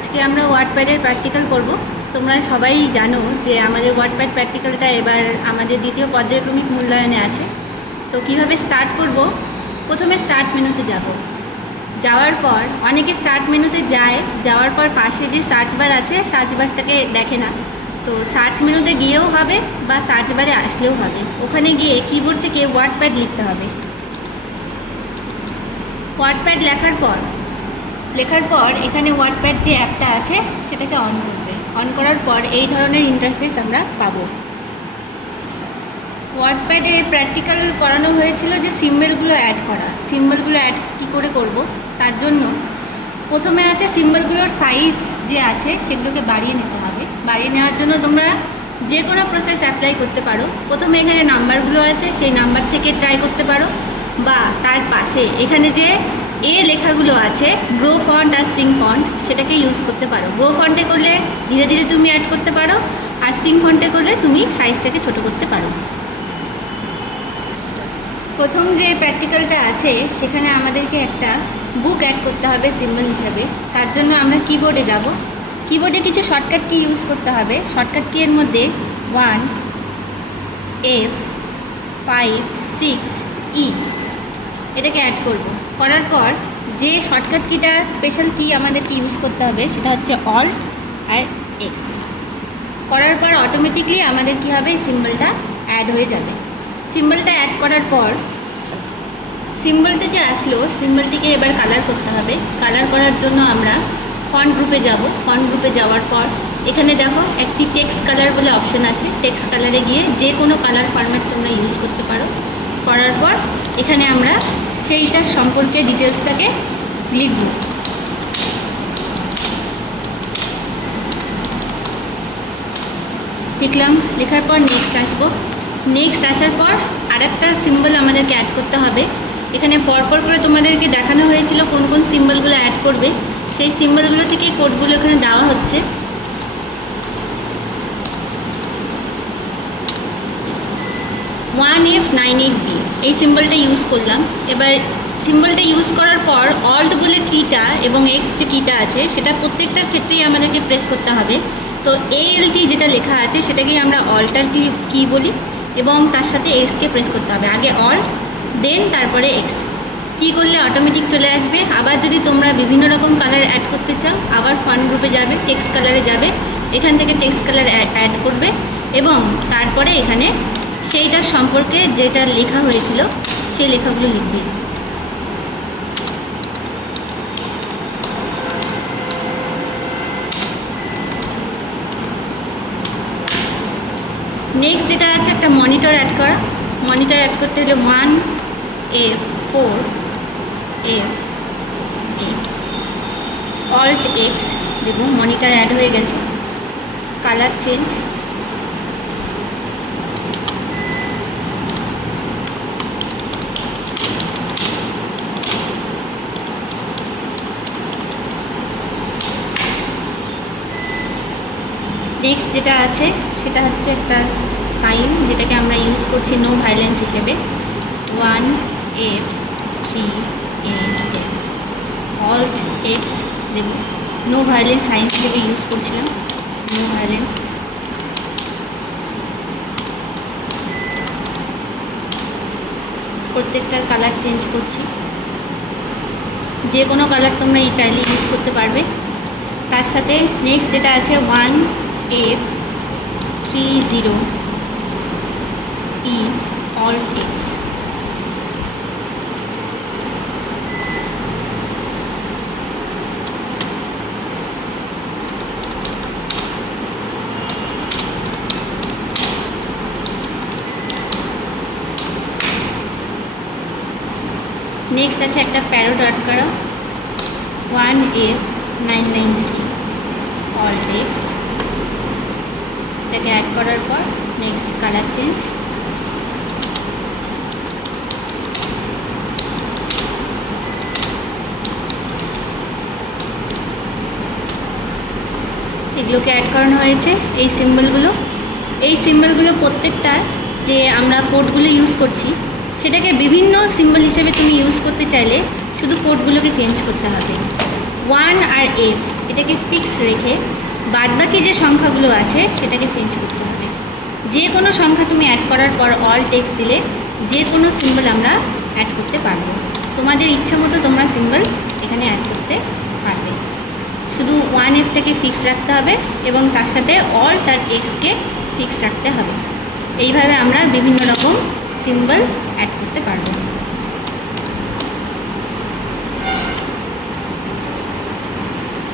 আজকে আমরা ওয়ার্ডপ্যাডের প্র্যাকটিক্যাল করব। তোমরা সবাই জানো যে আমাদের ওয়ার্ডপ্যাড প্র্যাকটিক্যালটা এবার আমাদের দ্বিতীয় পর্যায়ক্রমিক মূল্যায়নে আছে। তো কিভাবে স্টার্ট করব? প্রথমে স্টার্ট মেনুতে যাব। যাওয়ার পর অনেকে স্টার্ট মেনুতে যায়, যাওয়ার পর পাশে যে সার্চ বার আছে সার্চ বারটাকে দেখে না। তো সার্চ মেনুতে গিয়েও হবে বা সার্চ বারে আসলেও হবে। ওখানে গিয়ে কিবোর্ড থেকে ওয়ার্ডপ্যাড লিখতে হবে। ওয়ার্ডপ্যাড লেখার পর এখানে ওয়ার্ডপ্যাড যে অ্যাপটা আছে সেটাকে অন করবে। অন করার পর এই ধরনের ইন্টারফেস আমরা পাবো। ওয়ার্ডপ্যাডে প্র্যাকটিক্যাল করানো হয়েছিল যে সিম্বলগুলো অ্যাড করা। সিম্বলগুলো অ্যাড কী করে করব, তার জন্য প্রথমে আছে সিম্বলগুলোর সাইজ যে আছে সেগুলোকে বাড়িয়ে নিতে হবে। বাড়িয়ে নেওয়ার জন্য তোমরা যে কোনো প্রসেস অ্যাপ্লাই করতে পারো। প্রথমে এখানে নাম্বারগুলো আছে সেই নাম্বার থেকে ট্রাই করতে পারো, বা তার পাশে এখানে যে লেখাগুলো আছে গ্রো ফন্ট আর সিং ফন্ট সেটাকে ইউজ করতে পারো। গ্রো ফন্টে করলে ধীরে ধীরে তুমি অ্যাড করতে পারো, আর সিং ফন্টে করলে তুমি সাইজটাকে ছোট করতে পারো। প্রথম যে প্র্যাকটিক্যালটা আছে সেখানে আমাদেরকে একটা বুক অ্যাড করতে হবে সিম্বল হিসাবে। তার জন্য আমরা কিবোর্ডে যাব। কিবোর্ডে কিছু শর্টকাট কি ইউজ করতে হবে। শর্টকাট কি এর মধ্যে 1 F5 6 E এটাকে অ্যাড করব। করার পর যে শর্টকাট কিটা স্পেশাল কি আমাদেরকে ইউজ করতে হবে সেটা হচ্ছে অল্ট আর এক্স। করার পর অটোমেটিকলি আমাদের কি হবে, সিম্বলটা অ্যাড হয়ে যাবে। সিম্বলটা অ্যাড করার পর সিম্বলটা যে আসলো সিম্বলটিকে এবার কালার করতে হবে। কালার করার জন্য আমরা ফন্ট গ্রুপে যাব। ফন্ট গ্রুপে যাওয়ার পর এখানে দেখো একটি টেক্সট কালার বলে অপশন আছে। টেক্সট কালারে গিয়ে যে কোনো কালার ফরম্যাট তোমরা ইউজ করতে পারো। করার পর এখানে আমরা সেইটার সম্পর্কে ডিটেলসটাকে লিখব। লিখলাম, লেখার পর নেক্সট আসবো। নেক্সট আসার পর আরেকটা সিম্বল আমাদেরকে অ্যাড করতে হবে। এখানে পরপর করে তোমাদেরকে দেখানো হয়েছিল কোন কোন সিম্বলগুলো অ্যাড করবে। সেই সিম্বলগুলো থেকে কোডগুলো এখানে দেওয়া হচ্ছে। F98B এই সিম্বলটা ইউজ করলাম। এবার সিম্বলটা ইউজ করার পর অল্ট বলে কিটা এবং এক্স যে কিটা আছে সেটা প্রত্যেকটার ক্ষেত্রেই আমাদেরকে প্রেস করতে হবে। তো ALT যেটা লেখা আছে সেটাকেই আমরা অল্টার কি বলি, এবং তার সাথে এক্সকে প্রেস করতে হবে। আগে অল্ট দেন তারপরে এক্স। কি করলে অটোমেটিক চলে আসবে। আবার যদি তোমরা বিভিন্ন রকম কালার অ্যাড করতে চাও আবার ফন্ট গ্রুপে যাবে, টেক্সট কালারে যাবে, এখান থেকে টেক্সট কালার অ্যাড করবে এবং তারপরে এখানে সেইটার সম্পর্কে যেটা লেখা হয়েছিল সেই লেখাগুলো লিখবে। নেক্সট যেটা আছে একটা মনিটর অ্যাড করা। মনিটর অ্যাড করতে হলে 1F4 অল্ট এক্স দেব। মনিটর অ্যাড হয়ে গেছে। কালার চেঞ্জ, নেক্সট যেটা আছে সেটা হচ্ছে একটা সাইন যেটাকে আমরা ইউজ করছি নো ভায়োলেন্স হিসেবে। 1F3AF অল্ট এক্স দেব। নো ভায়োলেন্স সাইন হিসেবে ইউজ করছিলাম, নো ভায়োলেন্স। প্রত্যেকটার কালার চেঞ্জ করছি। যে কোনো কালার তোমরা এই চাইলে ইউজ করতে পারবে। তার সাথে নেক্সট যেটা আছে 1F30E অল্ট এক্স। নেক্সট আছে একটা প্যারো ডট করা 1F99C অল্ট এক্স। এটাকে অ্যাড করার পর নেক্সট কালার চেঞ্জ। এগুলোকে অ্যাড করানো হয়েছে। এই সিম্বলগুলো প্রত্যেকটার যে আমরা কোডগুলো ইউজ করছি সেটাকে বিভিন্ন সিম্বল হিসেবে তুমি ইউজ করতে চাইলে শুধু কোডগুলোকে চেঞ্জ করতে হবে। 1 আর F এটাকে ফিক্স রেখে বাদবাকি যে সংখ্যাগুলো আছে সেটাকে চেঞ্জ করতে হবে। যে কোনো সংখ্যা তুমি অ্যাড করার পর অল টেক্সট দিলে যে কোনো সিম্বল আমরা অ্যাড করতে পারবো। তোমাদের ইচ্ছা মতো তোমরা সিম্বল এখানে অ্যাড করতে পারবে। শুধু 1Fটাকে ফিক্স রাখতে হবে এবং তার সাথে অল্ট আর এক্সকে ফিক্স রাখতে হবে। এইভাবে আমরা বিভিন্ন রকম সিম্বল অ্যাড করতে পারবো।